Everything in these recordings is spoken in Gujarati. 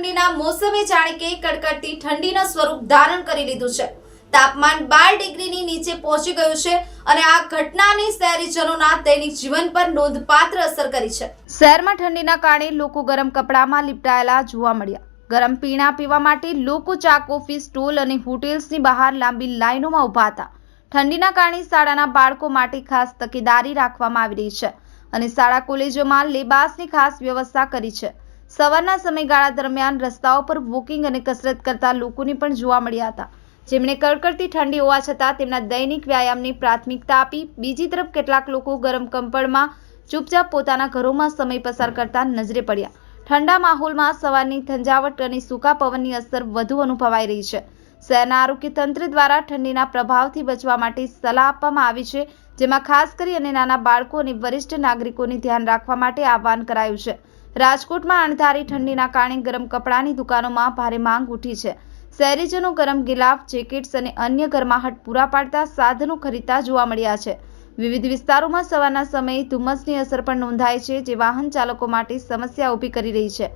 ઠંડીના મોસમે જાણે કે કડકડતી ઠંડીનું સ્વરૂપ ધારણ કરી લીધું છે. તાપમાન બાર ડિગ્રીની નીચે પહોંચી ગયું છે અને આ ઘટનાને શહેરીજનોના દૈનિક જીવન પર નોંધપાત્ર અસર કરી છે. શહેરમાં ઠંડીના કારણે લોકો ગરમ કપડામાં લીપટાયેલા જોવા મળ્યા. ગરમ પીણા પીવા માટે લોકો ચા કોફી સ્ટોલ અને હોટેલ્સની બહાર લાંબી લાઈનોમાં ઊભા હતા. ઠંડીના કારણે શાળાના બાળકો માટે ખાસ તકેદારી રાખવામાં આવી રહી છે અને શાળા કોલેજોમાં લેબાસની ખાસ વ્યવસ્થા કરી છે. સવારના સમયગાળા દરમિયાન રસ્તાઓ પર વોકિંગ અને કસરત કરતા લોકોને પણ જોવા મળ્યા હતા. જેમણે કડકડતી ઠંડી હોવા છતાં તેમના દૈનિક વ્યાયામની પ્રાથમિકતા આપી. બીજી તરફ કેટલાક લોકો ગરમ કંપળમાં ચૂપચાપ પોતાના ઘરોમાં સમય પસાર કરતા નજરે પડ્યા. ઠંડા માહોલમાં સવારની થંજાવટ અને સૂકા પવનની અસર વધુ અનુભવાઈ રહી છે. શહેરના આરોગ્ય તંત્ર દ્વારા ઠંડીના પ્રભાવથી બચવા માટે સલાહ આપવામાં આવી છે, જેમાં ખાસ કરી અને નાના બાળકો અને વરિષ્ઠ નાગરિકોને ધ્યાન રાખવા માટે આહવાન કરાયું છે. રાજકોટમાં અણધારી ઠંડીના કારણે ગરમ કપડાની દુકાનોમાં ભારે માંગ ઉઠી છે. શહેરીજનો ગરમ ગિલાફ, જેકેટ્સ અને અન્ય ગરમાહટ પૂરા પાડતા સાધનો ખરીદતા જોવા મળ્યા છે. વિવિધ વિસ્તારોમાં સવારના સમયે ધુમ્મસની અસર પણ નોંધાય છે જે વાહન ચાલકો માટે સમસ્યા ઊભી કરી રહી છે.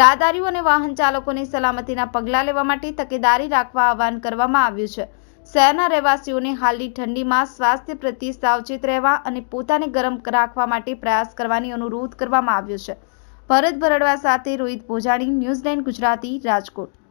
રાહદારીઓ અને વાહન ચાલકોને સલામતીના પગલાં લેવા માટે તકેદારી રાખવા આહવાન કરવામાં આવ્યું છે. શહેરના રહેવાસીઓને હાલની ઠંડીમાં સ્વાસ્થ્ય પ્રત્યે સાવચેત રહેવા અને પોતાને ગરમ રાખવા માટે પ્રયાસ કરવાની અનુરોધ કરવામાં આવ્યો છે. ભરત ભરડવા સાથે રોહિત ભોજાણી ન્યૂઝલેન્ડ ગુજરાતી, રાજકોટ.